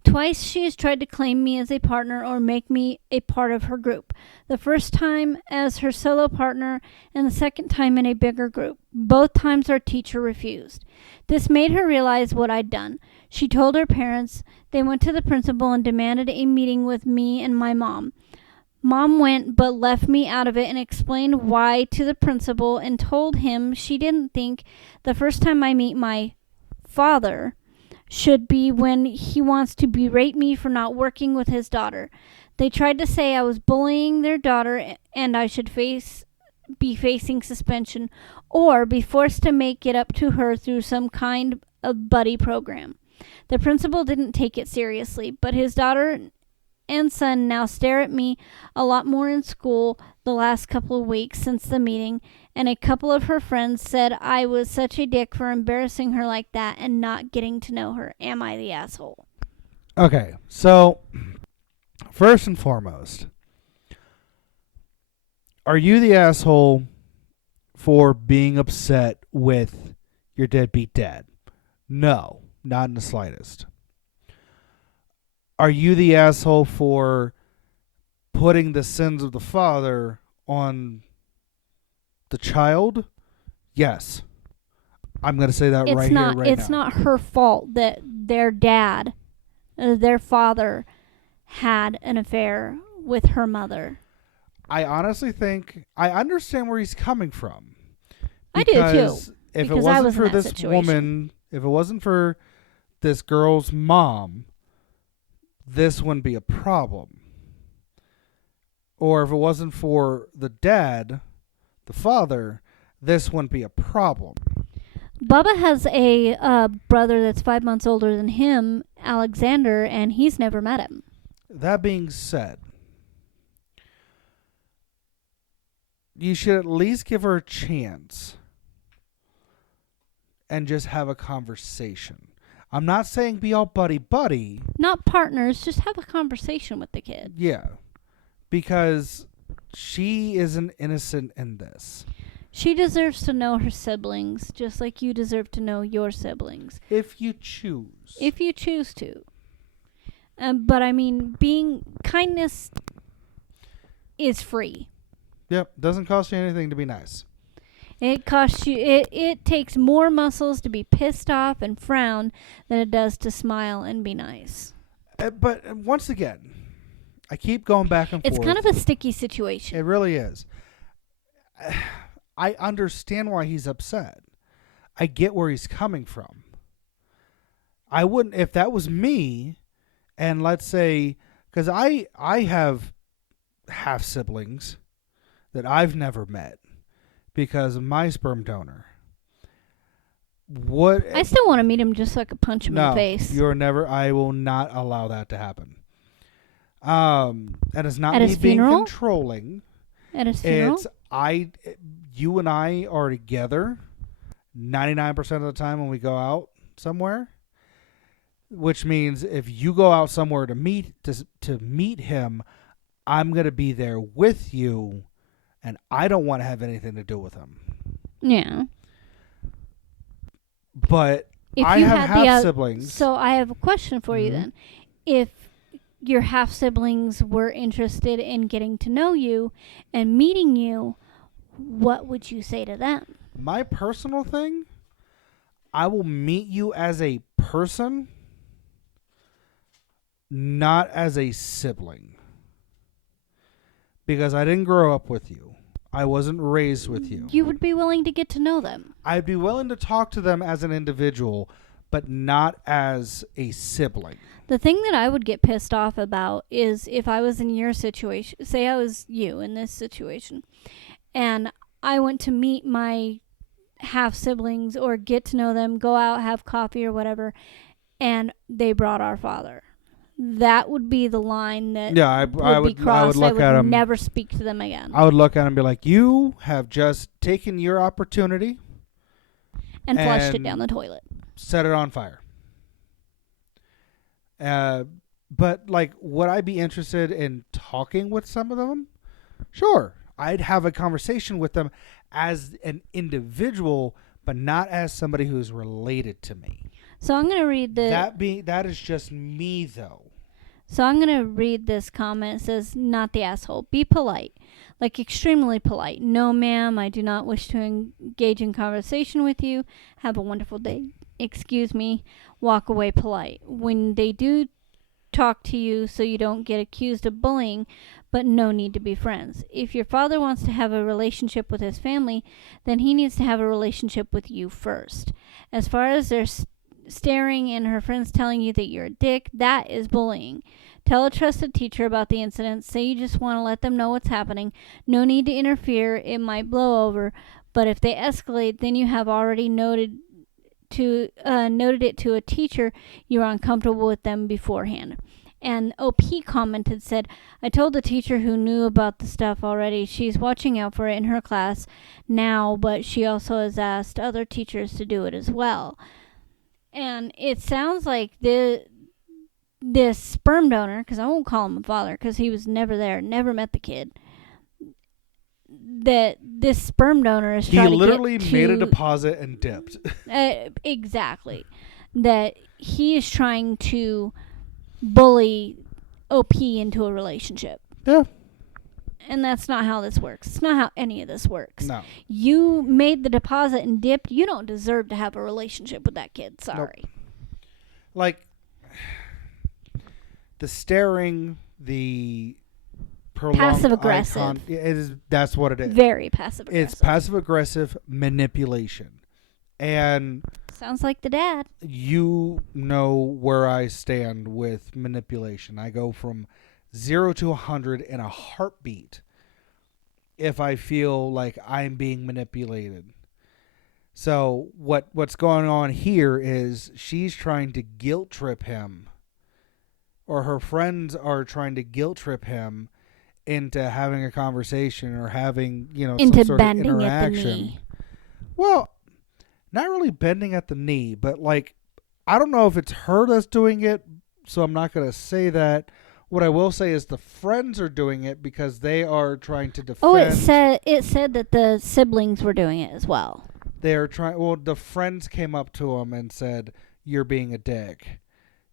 Twice she has tried to claim me as a partner or make me a part of her group. The first time as her solo partner and the second time in a bigger group. Both times our teacher refused. This made her realize what I'd done. She told her parents. They went to the principal and demanded a meeting with me and my mom. Mom went but left me out of it and explained why to the principal and told him she didn't think the first time I meet my father should be when he wants to berate me for not working with his daughter. They tried to say I was bullying their daughter and I should be facing suspension or be forced to make it up to her through some kind of buddy program. The principal didn't take it seriously, but his daughter and son now stare at me a lot more in school the last couple of weeks since the meeting, and a couple of her friends said I was such a dick for embarrassing her like that and not getting to know her. Am I the asshole? Okay, so first and foremost, are you the asshole for being upset with your deadbeat dad? No, not in the slightest. Are you the asshole for putting the sins of the father on the child? Yes. I'm going to say that right here, right now. It's not her fault that their dad, their father, had an affair with her mother. I honestly think I understand where he's coming from. I do too. If it wasn't for this woman, if it wasn't for this girl's mom, this wouldn't be a problem. Or if it wasn't for the dad, the father, this wouldn't be a problem. Bubba has a brother that's 5 months older than him, Alexander, and he's never met him. That being said, you should at least give her a chance and just have a conversation. I'm not saying be all buddy-buddy. Not partners, just have a conversation with the kid. Yeah, because she isn't innocent in this. She deserves to know her siblings, just like you deserve to know your siblings. If you choose. If you choose to. But I mean, kindness is free. Yep, doesn't cost you anything to be nice. It costs you. It takes more muscles to be pissed off and frown than it does to smile and be nice. But once again, I keep going back and forth. It's kind of a sticky situation. It really is. I understand why he's upset. I get where he's coming from. I wouldn't, if that was me, and let's say, because I have half siblings that I've never met because of my sperm donor. I still want to meet him just so I could punch him in the face. I will not allow that to happen. And it's not At me his being funeral? controlling. At his funeral? It's you and I are together 99% of the time when we go out somewhere, which means if you go out somewhere to meet him, I'm going to be there with you, and I don't want to have anything to do with him. Yeah. But If I you have had the half siblings. So I have a question for you Mhm. then. If your half siblings were interested in getting to know you and meeting you, what would you say to them? My personal thing, I will meet you as a person, not as a sibling. Because I didn't grow up with you. I wasn't raised with you. You would be willing to get to know them. I'd be willing to talk to them as an individual, but not as a sibling. The thing that I would get pissed off about is if I was in your situation, say I was you in this situation, and I went to meet my half siblings or get to know them, go out, have coffee or whatever, and they brought our father. That would be the line that would be crossed. I would never speak to them again. I would look at him and be like, you have just taken your opportunity and flushed it down the toilet. Set it on fire. But like, would I be interested in talking with some of them? Sure. I'd have a conversation with them as an individual, but not as somebody who's related to me. So I'm going to read that is just me, though. So I'm going to read this comment. It says, not the asshole. Be polite. Like extremely polite. No, ma'am, I do not wish to engage in conversation with you. Have a wonderful day. Excuse me. Walk away polite. When they do talk to you so you don't get accused of bullying, but no need to be friends. If your father wants to have a relationship with his family, then he needs to have a relationship with you first. As far as their staring and her friends telling you that you're a dick, that is bullying. Tell a trusted teacher about the incident. Say you just want to let them know what's happening. No need to interfere. It might blow over. But if they escalate, then you have already noted it to a teacher you are uncomfortable with them beforehand. And OP commented, said, I told the teacher who knew about the stuff already. She's watching out for it in her class now, but she also has asked other teachers to do it as well. And it sounds like this sperm donor, because I won't call him a father because he was never there, never met the kid, that this sperm donor is trying to get to... He literally made a deposit and dipped. Exactly. That he is trying to bully OP into a relationship. Yeah. And that's not how this works. It's not how any of this works. No. You made the deposit and dipped. You don't deserve to have a relationship with that kid. Sorry. Nope. Like, the staring, the prolonged passive-aggressive. That's what it is. Very passive-aggressive. It's passive-aggressive manipulation. And... sounds like the dad. You know where I stand with manipulation. I go from 0 to 100 in a heartbeat if I feel like I'm being manipulated. So what's going on here is she's trying to guilt trip him, or her friends are trying to guilt trip him into having a conversation or having, into some sort of bending interaction. at the knee. Well, not really bending at the knee, but like, I don't know if it's her that's doing it, so I'm not going to say that. What I will say is the friends are doing it because they are trying to defend. Oh, it said that the siblings were doing it as well. They are trying. Well, the friends came up to him and said, "You're being a dick,"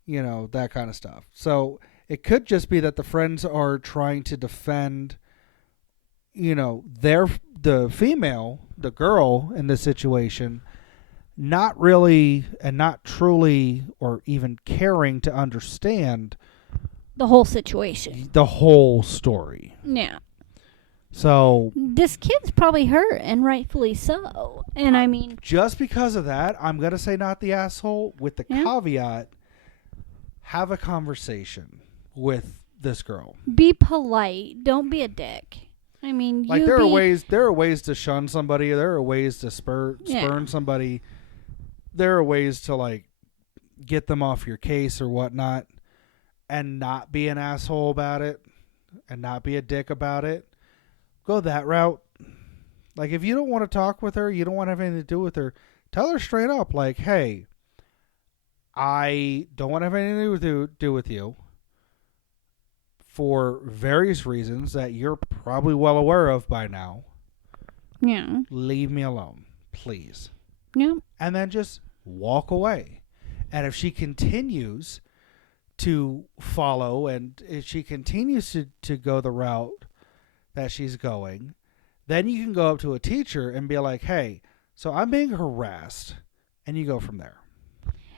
that kind of stuff. So it could just be that the friends are trying to defend, the female, the girl in this situation, not really and not truly or even caring to understand the whole situation, the whole story. Yeah. So this kid's probably hurt, and rightfully so. And I mean, just because of that, I'm gonna say not the asshole, with the caveat: have a conversation with this girl. Be polite. Don't be a dick. I mean, like there are ways to shun somebody. There are ways to spurn somebody. There are ways to like get them off your case or whatnot. and not be an asshole about it and not be a dick about it, go that route. Like, if you don't want to talk with her, you don't want to have anything to do with her, tell her straight up, like, hey, I don't want to have anything to do with you for various reasons that you're probably well aware of by now. Yeah. Leave me alone, please. Yeah. And then just walk away. And if she continues to follow and if she continues to go the route that she's going, then you can go up to a teacher and be like, hey, so I'm being harassed. And you go from there.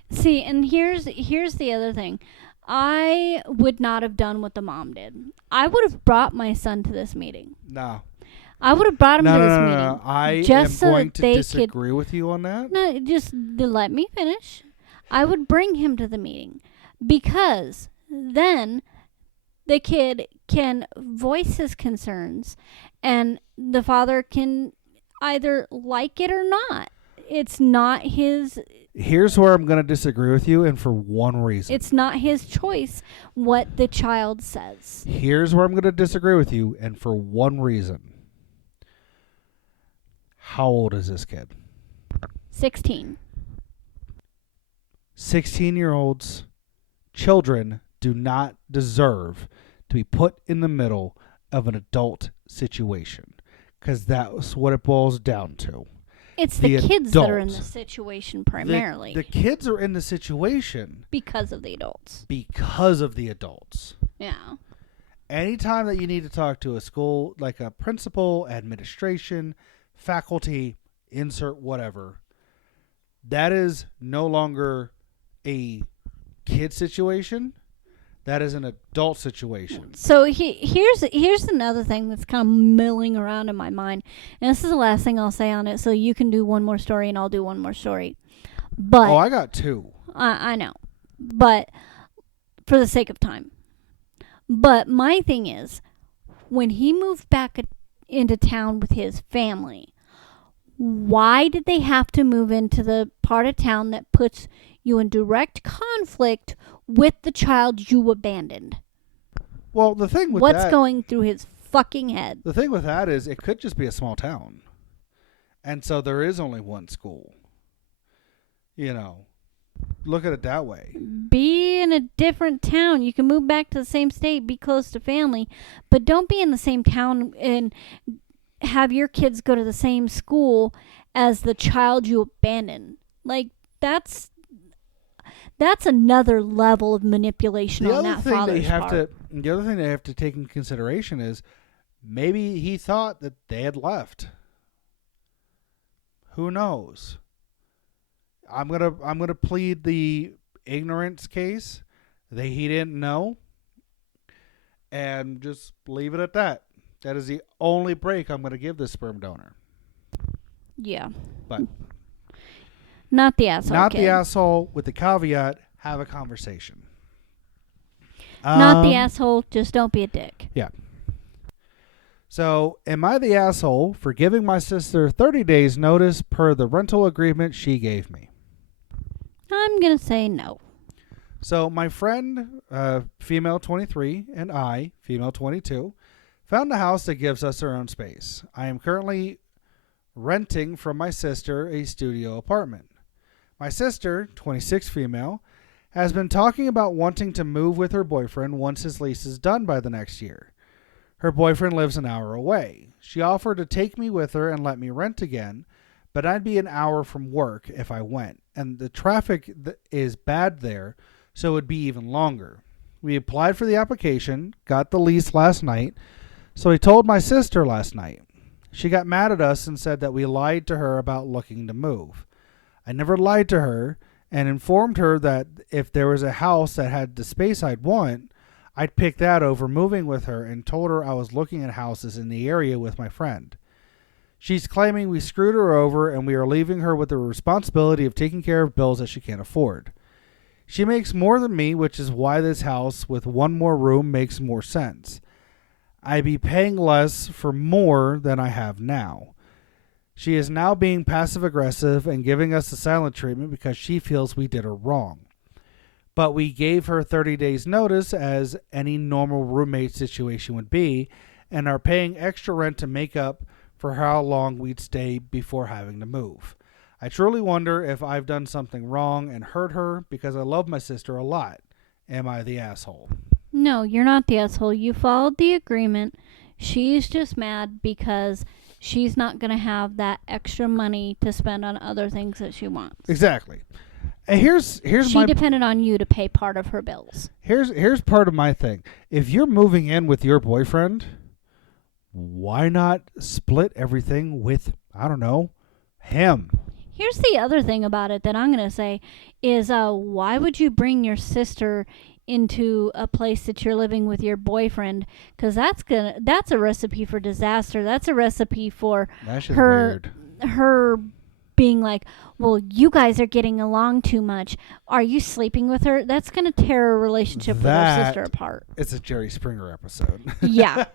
See, and here's the other thing. I would not have done what the mom did. I would have brought my son to this meeting. No. I would have brought him to this meeting. No. I just am so going that to they disagree with you on that. No, just let me finish. I would bring him to the meeting because then the kid can voice his concerns and the father can either like it or not. It's not his... Here's where I'm going to disagree with you, and for one reason. It's not his choice what the child says. Here's where I'm going to disagree with you, and for one reason. How old is this kid? 16. 16-year-olds, children do not deserve to be put in the middle of an adult situation, because that's what it boils down to. It's the kids that are in the situation primarily. The kids are in the situation because of the adults. Because of the adults. Yeah. Anytime that you need to talk to a school, like a principal, administration, faculty, insert whatever, that is no longer a kid situation. That is an adult situation. So here's another thing that's kind of milling around in my mind. And this is the last thing I'll say on it, so you can do one more story and I'll do one more story. But I got two. I know. But for the sake of time. But my thing is, when he moved back into town with his family, why did they have to move into the part of town that puts you in direct conflict with the child you abandoned? Well, the thing with what's going through his fucking head? The thing with that is it could just be a small town. And so there is only one school. You know, look at it that way. Be in a different town. You can move back to the same state, be close to family, but don't be in the same town and have your kids go to the same school as the child you abandoned. Like, that's another level of manipulation on that father's part. The other thing they have to take into consideration is maybe he thought that they had left. Who knows? I'm gonna plead the ignorance case that he didn't know, and just leave it at that. That is the only break I'm gonna give this sperm donor. Yeah. But not the asshole. Not the asshole, with the caveat, have a conversation. Not the asshole, just don't be a dick. Yeah. So, am I the asshole for giving my sister 30 days notice per the rental agreement she gave me? I'm going to say no. So, my friend, female 23, and I, female 22, found a house that gives us our own space. I am currently renting from my sister a studio apartment. My sister, 26 female, has been talking about wanting to move with her boyfriend once his lease is done by the next year. Her boyfriend lives an hour away. She offered to take me with her and let me rent again, but I'd be an hour from work if I went, and the traffic is bad there, so it would be even longer. We applied for the application, got the lease last night, so I told my sister last night. She got mad at us and said that we lied to her about looking to move. I never lied to her and informed her that if there was a house that had the space I'd want, I'd pick that over moving with her, and told her I was looking at houses in the area with my friend. She's claiming we screwed her over and we are leaving her with the responsibility of taking care of bills that she can't afford. She makes more than me, which is why this house with one more room makes more sense. I'd be paying less for more than I have now. She is now being passive-aggressive and giving us the silent treatment because she feels we did her wrong. but we gave her 30 days notice as any normal roommate situation would be, and are paying extra rent to make up for how long we'd stay before having to move. I truly wonder if I've done something wrong and hurt her because I love my sister a lot. Am I the asshole? No, you're not the asshole. You followed the agreement. She's just mad because she's not going to have that extra money to spend on other things that she wants. Exactly. And here's she depended on you to pay part of her bills. Here's part of my thing. If you're moving in with your boyfriend, why not split everything with, I don't know, him? Here's the other thing about it that I'm going to say is why would you bring your sister into a place that you're living with your boyfriend? Because that's a recipe for disaster. That's a recipe for her being like, well, you guys are getting along too much. Are you sleeping with her? That's going to tear a relationship with her sister apart. It's a Jerry Springer episode. Yeah,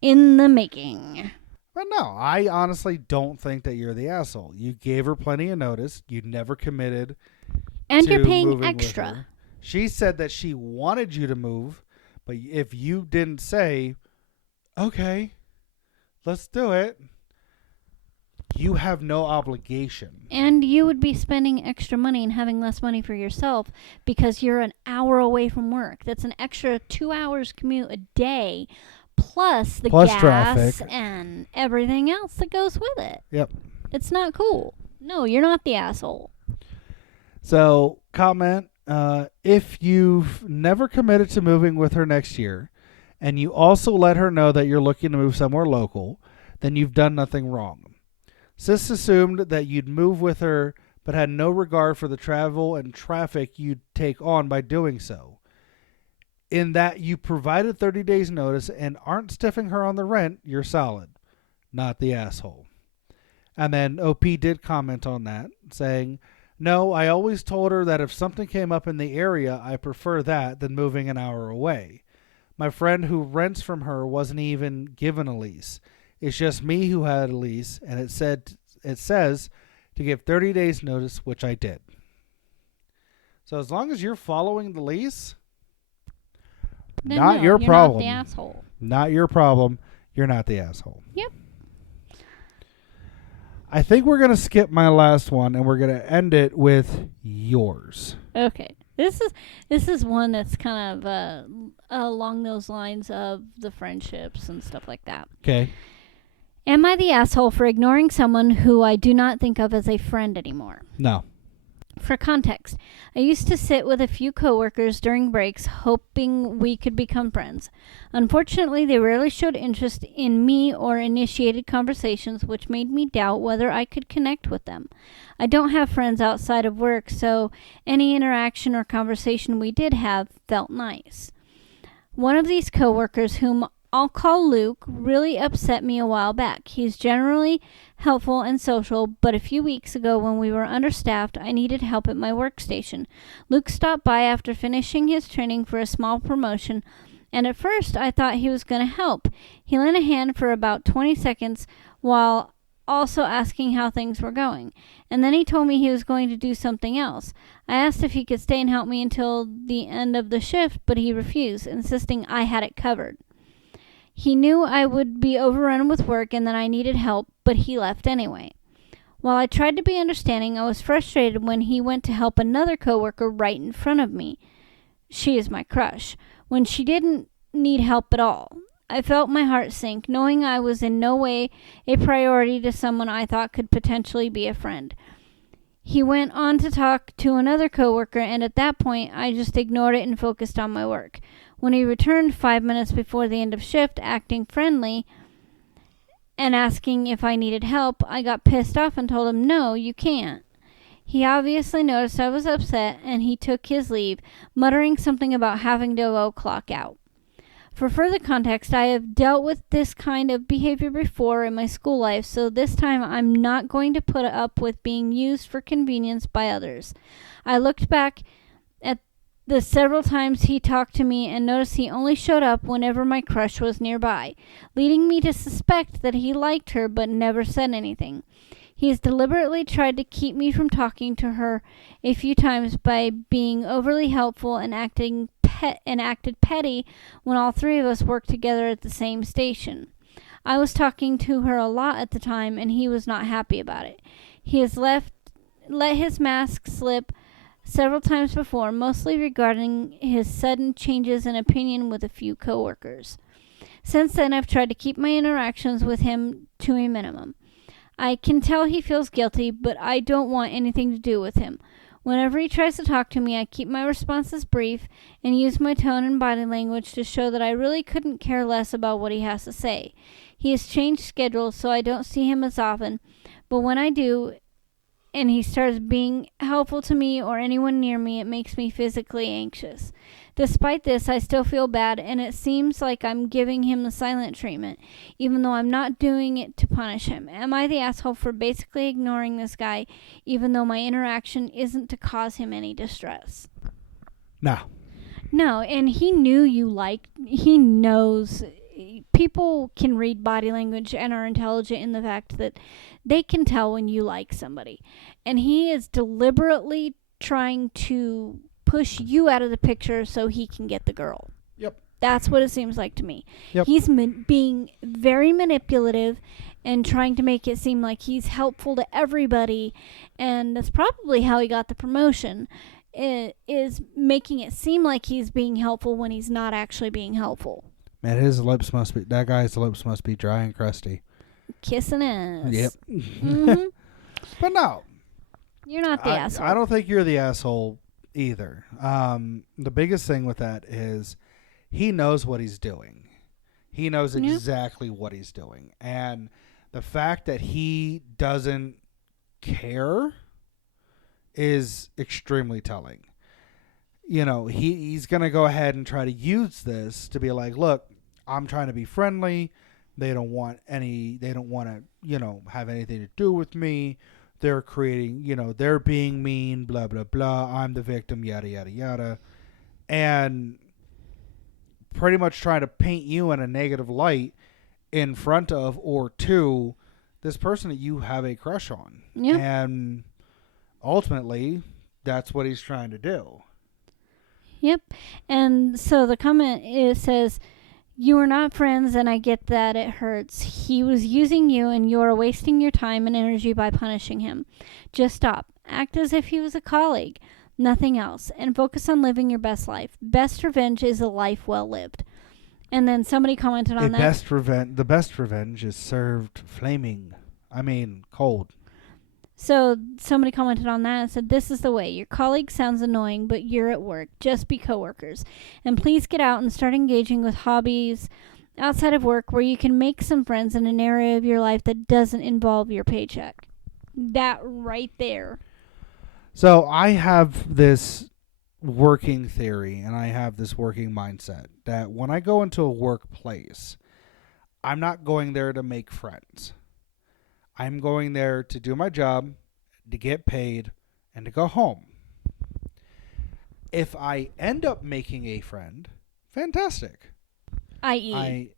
in the making. But no, I honestly don't think that you're the asshole. You gave her plenty of notice. You never committed. And to you're paying moving extra. with her. She said that she wanted you to move, but if you didn't say, okay, let's do it, you have no obligation. And you would be spending extra money and having less money for yourself because you're an hour away from work. That's an extra 2 hours commute a day, plus gas traffic and everything else that goes with it. Yep. It's not cool. No, you're not the asshole. So, comment, if you've never committed to moving with her next year, and you also let her know that you're looking to move somewhere local, then you've done nothing wrong. Sis assumed that you'd move with her, but had no regard for the travel and traffic you'd take on by doing so. In that you provided 30 days notice and aren't stiffing her on the rent, you're solid. Not the asshole. And then OP did comment on that, saying, no, I always told her that if something came up in the area, I prefer that than moving an hour away. My friend who rents from her wasn't even given a lease. It's just me who had a lease, and it says to give 30 days notice, which I did. So as long as you're following the lease, Then not no, your you're problem. Not the asshole. Not your problem. You're not the asshole. Yep. I think we're going to skip my last one, and we're going to end it with yours. Okay. This is one that's kind of along those lines of the friendships and stuff like that. Okay. Am I the asshole for ignoring someone who I do not think of as a friend anymore? No. For context, I used to sit with a few coworkers during breaks hoping we could become friends. Unfortunately, they rarely showed interest in me or initiated conversations, which made me doubt whether I could connect with them. I don't have friends outside of work, so any interaction or conversation we did have felt nice. One of these coworkers, whom I'll call Luke, really upset me a while back. He's generally helpful and social, but a few weeks ago when we were understaffed, I needed help at my workstation. Luke stopped by after finishing his training for a small promotion, and at first I thought he was going to help. He lent a hand for about 20 seconds while also asking how things were going, and then he told me he was going to do something else. I asked if he could stay and help me until the end of the shift, but he refused, insisting I had it covered. He knew I would be overrun with work and that I needed help, but he left anyway. While I tried to be understanding, I was frustrated when he went to help another coworker right in front of me. She is my crush. When she didn't need help at all. I felt my heart sink, knowing I was in no way a priority to someone I thought could potentially be a friend. He went on to talk to another coworker, and at that point, I just ignored it and focused on my work. When he returned 5 minutes before the end of shift, acting friendly and asking if I needed help, I got pissed off and told him, no, you can't. He obviously noticed I was upset, and he took his leave, muttering something about having to go clock out. For further context, I have dealt with this kind of behavior before in my school life, so this time I'm not going to put up with being used for convenience by others. I looked back at the several times he talked to me and noticed he only showed up whenever my crush was nearby, leading me to suspect that he liked her but never said anything. He has deliberately tried to keep me from talking to her a few times by being overly helpful and acted petty when all three of us worked together at the same station. I was talking to her a lot at the time, and he was not happy about it. He has let his mask slip several times before, mostly regarding his sudden changes in opinion with a few coworkers. Since then, I've tried to keep my interactions with him to a minimum. I can tell he feels guilty, but I don't want anything to do with him. Whenever he tries to talk to me, I keep my responses brief and use my tone and body language to show that I really couldn't care less about what he has to say. He has changed schedules, so I don't see him as often, but when I do, and he starts being helpful to me or anyone near me, it makes me physically anxious. Despite this, I still feel bad, and it seems like I'm giving him the silent treatment, even though I'm not doing it to punish him. Am I the asshole for basically ignoring this guy, even though my interaction isn't to cause him any distress? No. No, and he knows people can read body language and are intelligent in the fact that they can tell when you like somebody. And he is deliberately trying to push you out of the picture so he can get the girl. Yep. That's what it seems like to me. Yep. He's being very manipulative and trying to make it seem like he's helpful to everybody, and that's probably how he got the promotion. It is making it seem like he's being helpful when he's not actually being helpful. Man, that guy's lips must be dry and crusty. Kissing ass. Yep. Mm-hmm. But no. You're not the asshole. I don't think you're the asshole either. The biggest thing with that is he knows what he's doing. He knows exactly what he's doing. And the fact that he doesn't care is extremely telling. You know, he's going to go ahead and try to use this to be like, look, I'm trying to be friendly. They don't want to, have anything to do with me. They're creating, they're being mean, blah, blah, blah. I'm the victim, yada, yada, yada. And pretty much trying to paint you in a negative light in front of or to this person that you have a crush on. Yeah. And ultimately, that's what he's trying to do. Yep. And so the comment says, you are not friends, and I get that it hurts. He was using you, and you are wasting your time and energy by punishing him. Just stop. Act as if he was a colleague. Nothing else. And focus on living your best life. Best revenge is a life well lived. And then somebody commented on that. The best revenge is served cold. So somebody commented on that and said, this is the way. Your colleague sounds annoying, but you're at work. Just be coworkers. And please get out and start engaging with hobbies outside of work where you can make some friends in an area of your life that doesn't involve your paycheck. That right there. So I have this working theory and I have this working mindset that when I go into a workplace, I'm not going there to make friends. I'm going there to do my job, to get paid, and to go home. If I end up making a friend, fantastic. I.e.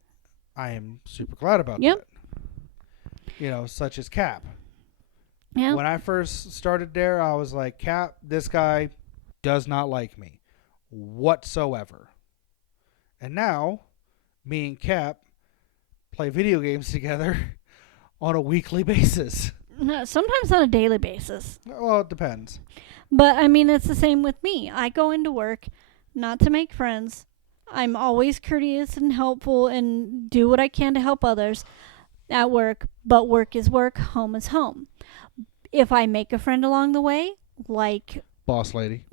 I am super glad about that. Such as Cap. Yep. When I first started there, I was like, Cap, this guy does not like me whatsoever. And now, me and Cap play video games together on a weekly basis. No, sometimes on a daily basis. Well, it depends. But, it's the same with me. I go into work not to make friends. I'm always courteous and helpful and do what I can to help others at work. But work is work, home is home. If I make a friend along the way, like Boss lady,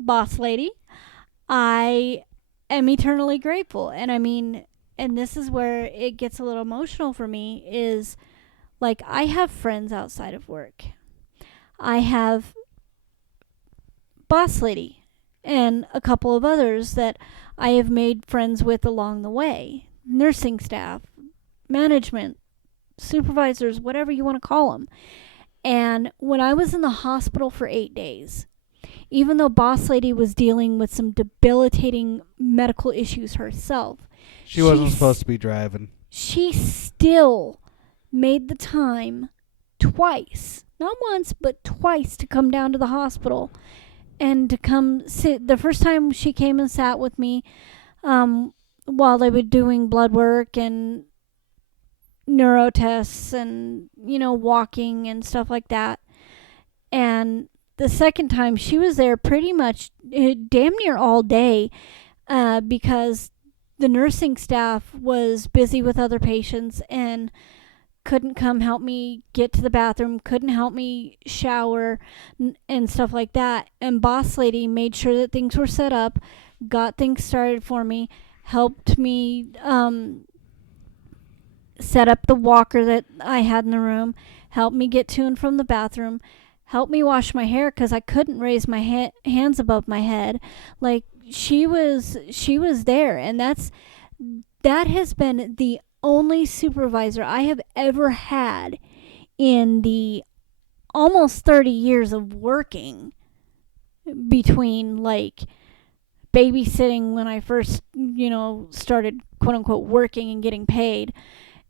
I am eternally grateful. And this is where it gets a little emotional for me is, like, I have friends outside of work. I have Boss Lady and a couple of others that I have made friends with along the way. Nursing staff, management, supervisors, whatever you want to call them. And when I was in the hospital for 8 days, even though Boss Lady was dealing with some debilitating medical issues herself, she wasn't supposed to be driving. She still made the time twice, not once, but twice to come down to the hospital and to come sit. The first time she came and sat with me while they were doing blood work and neuro tests and, walking and stuff like that. And the second time she was there pretty much damn near all day because the nursing staff was busy with other patients and couldn't come help me get to the bathroom, couldn't help me shower and stuff like that. And boss lady made sure that things were set up, got things started for me, helped me set up the walker that I had in the room, helped me get to and from the bathroom, helped me wash my hair because I couldn't raise my hands above my head. Like, she was there, and that has been the only supervisor I have ever had in the almost 30 years of working, between like babysitting when I first, started quote unquote working and getting paid,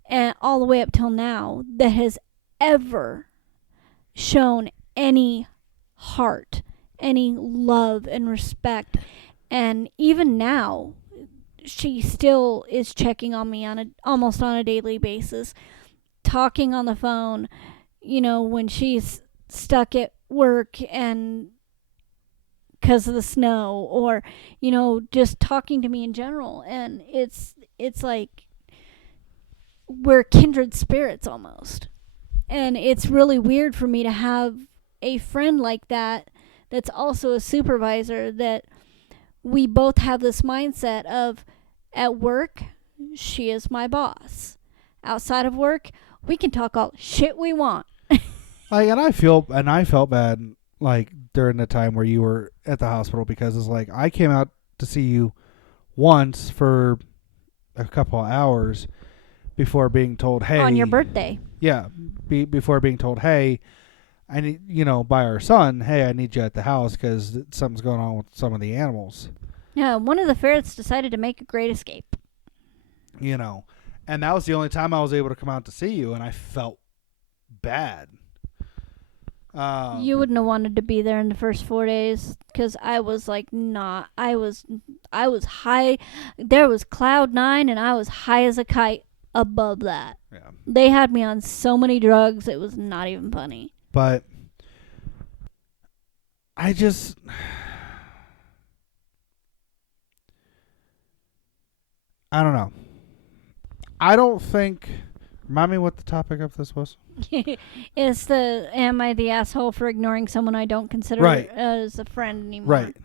and all the way up till now, that has ever shown any heart, any love and respect. And even now, she still is checking on me almost on a daily basis, talking on the phone, when she's stuck at work and because of the snow, or just talking to me in general. And it's like we're kindred spirits almost. And it's really weird for me to have a friend like that that's also a supervisor, that we both have this mindset of, at work, she is my boss. Outside of work, we can talk all shit we want. And I felt bad, like, during the time where you were at the hospital, because it's like I came out to see you once for a couple of hours before being told, hey, on your birthday. Yeah, before being told, hey, I need, by our son, hey, I need you at the house because something's going on with some of the animals. Yeah, one of the ferrets decided to make a great escape. And that was the only time I was able to come out to see you, and I felt bad. You wouldn't have wanted to be there in the first 4 days, because I was like I was high. There was cloud 9, and I was high as a kite above that. Yeah. They had me on so many drugs, it was not even funny. But I don't know. I don't think... Remind me what the topic of this was. It's am I the asshole for ignoring someone I don't consider as a friend anymore? Right.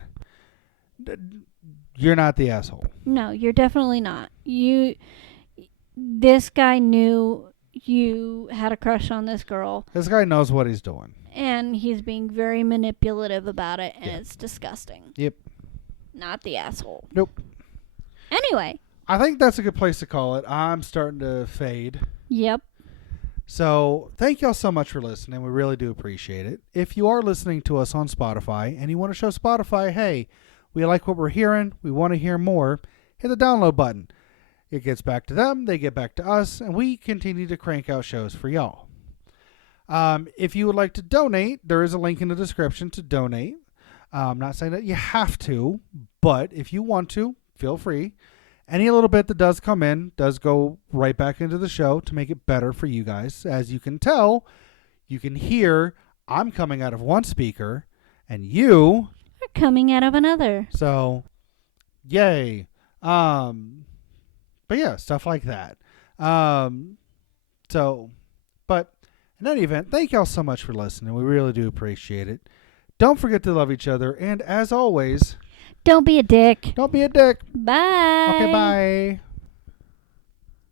You're not the asshole. No, you're definitely not. This guy knew you had a crush on this girl. This guy knows what he's doing. And he's being very manipulative about it, and it's disgusting. Yep. Not the asshole. Nope. Anyway. I think that's a good place to call it. I'm starting to fade. Yep. So thank y'all so much for listening. We really do appreciate it. If you are listening to us on Spotify and you want to show Spotify, hey, we like what we're hearing, we want to hear more, hit the download button. It gets back to them, they get back to us, and we continue to crank out shows for y'all. If you would like to donate, there is a link in the description to donate. I'm not saying that you have to, but if you want to, feel free. Any little bit that does come in does go right back into the show to make it better for you guys. As you can tell, you can hear I'm coming out of one speaker and you are coming out of another. So, yay. But yeah, stuff like that. But in any event, thank y'all so much for listening. We really do appreciate it. Don't forget to love each other. And as always, don't be a dick. Don't be a dick. Bye. Okay, bye.